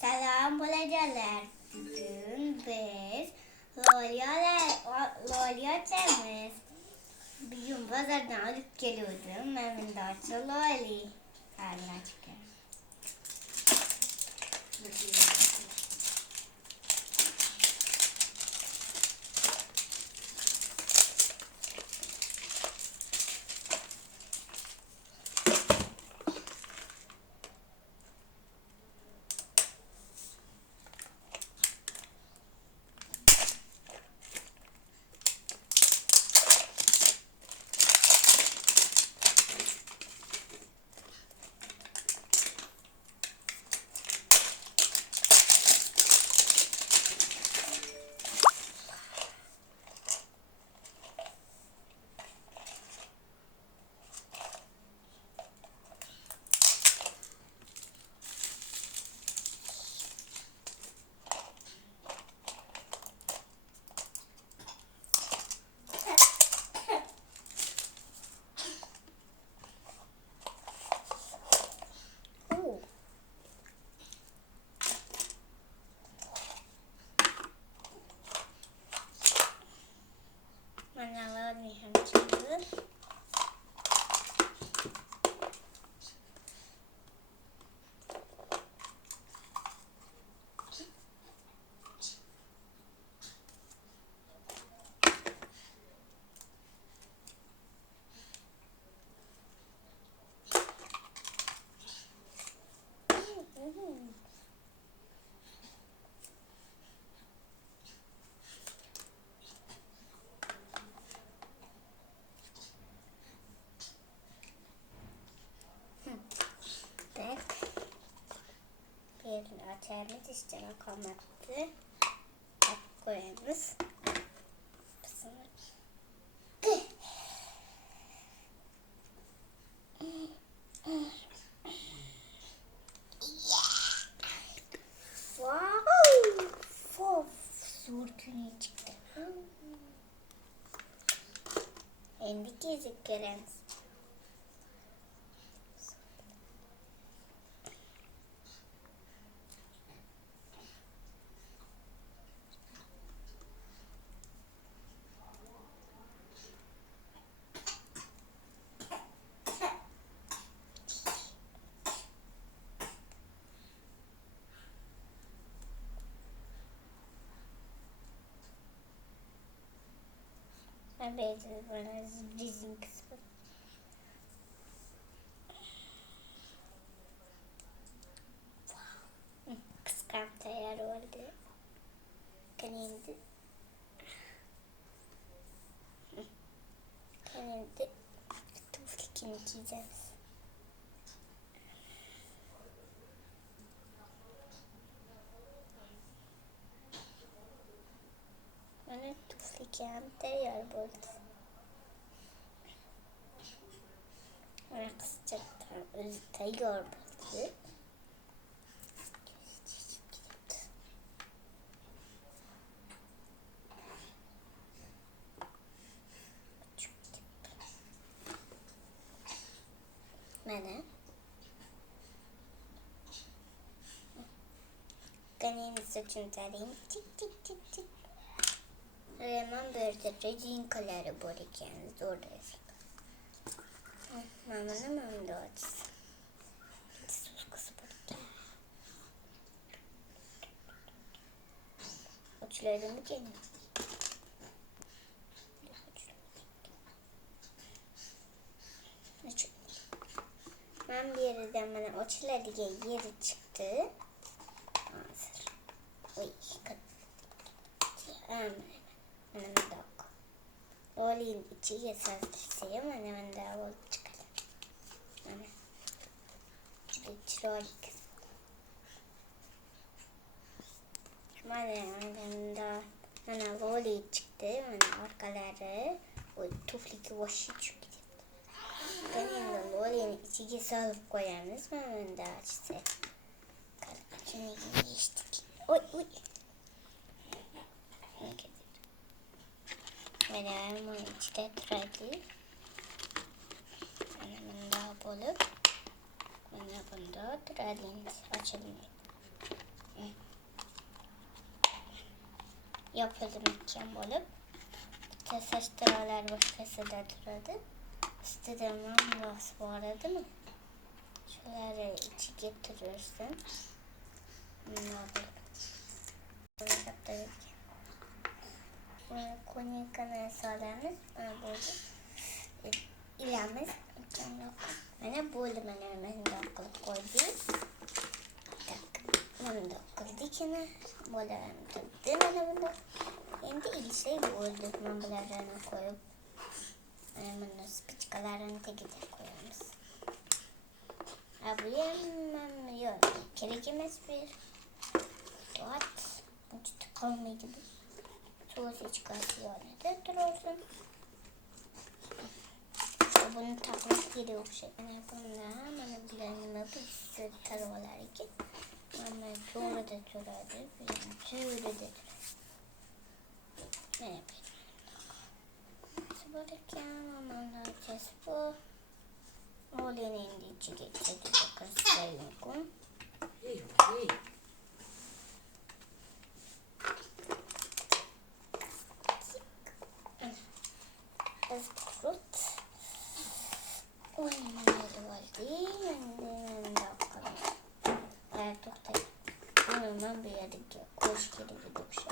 Selam bulacaklar. Bugün biz Lolya temiz. Bir gün pazardan alıp geliyordum. Memnun Darçı Loli. Karnına çıkıyor. Manalar nihem çıktı. Bak. Bir açarımız üstüne koymaktı. Bak koyalımız. Wow! Zurtuni çıktı. Şimdi gezip göremiz. Ben beğendim bana dizin kısmı. Kıskan tayar oldu. Kanindi. Kanindi. Tuflikini giyeceğiz. Bana tuflikini tayar oldu. Bana kısacaktan tayar oldu. Mana Ganyan saçını tarayayım. Çık çık çık çık. Hemen böyle renkleri boyayacağız. Oradayız. Mama'nın da açsın. Sus kızı boyayacağım. Uçlarımı canım. Ben bir yerden bana uçları yeri çıktı. Hazır. Uy, hemen dok. Lolly'nin içi yasasıyım. Hemen daha bol çıkalım. Hemen. İç Lolly kısmı. Hemen daha hemen Lolly çıktı. Hemen arkaları o tufliki başı çıktı. Benim Lolly'nin içi salıp koyarız. Hemen daha açtı. Şimdi geçtik. Oy oy. Benim içte tradi. Hemen daha bolup. Bunda tradimiz açılmıyor. yapılmışken olup saçtıralar başkasıda durardı. İstediğim nasıl bu arada mı? Şöyle içi getiriyorsun. Böyle yaptırdık. Konuyu kanal sağlarımız. Burada ilerimiz. Bana bu limanlarımızın da okulup koydu. Ben de okul dikine. Bolarını tuttum anamında. Şimdi ilçeyi bulduk. Ben bolarını koyup. Bunun spiçkalarını tekrar koyuyoruz. Buraya yok. Gerekmez bir. Dört. Uçtu kalma gibi. Soğusu çıkartıyor. Ne durursun. İşte bunu takmak gerekiyor. Yani bunlar bana bilenime bir sürü tarolalar ki. Ama doğru da türedi. Tüylü de türedi. Ne yapayım? Sıvırken amanlar kes bu. Oğlanın indi içi geçirdi. Bakın sayın. Esprut. Oynamaydı vardı. Yanından da bakalım. Toktay. Normal bir yerdeki koş geri gidiyor.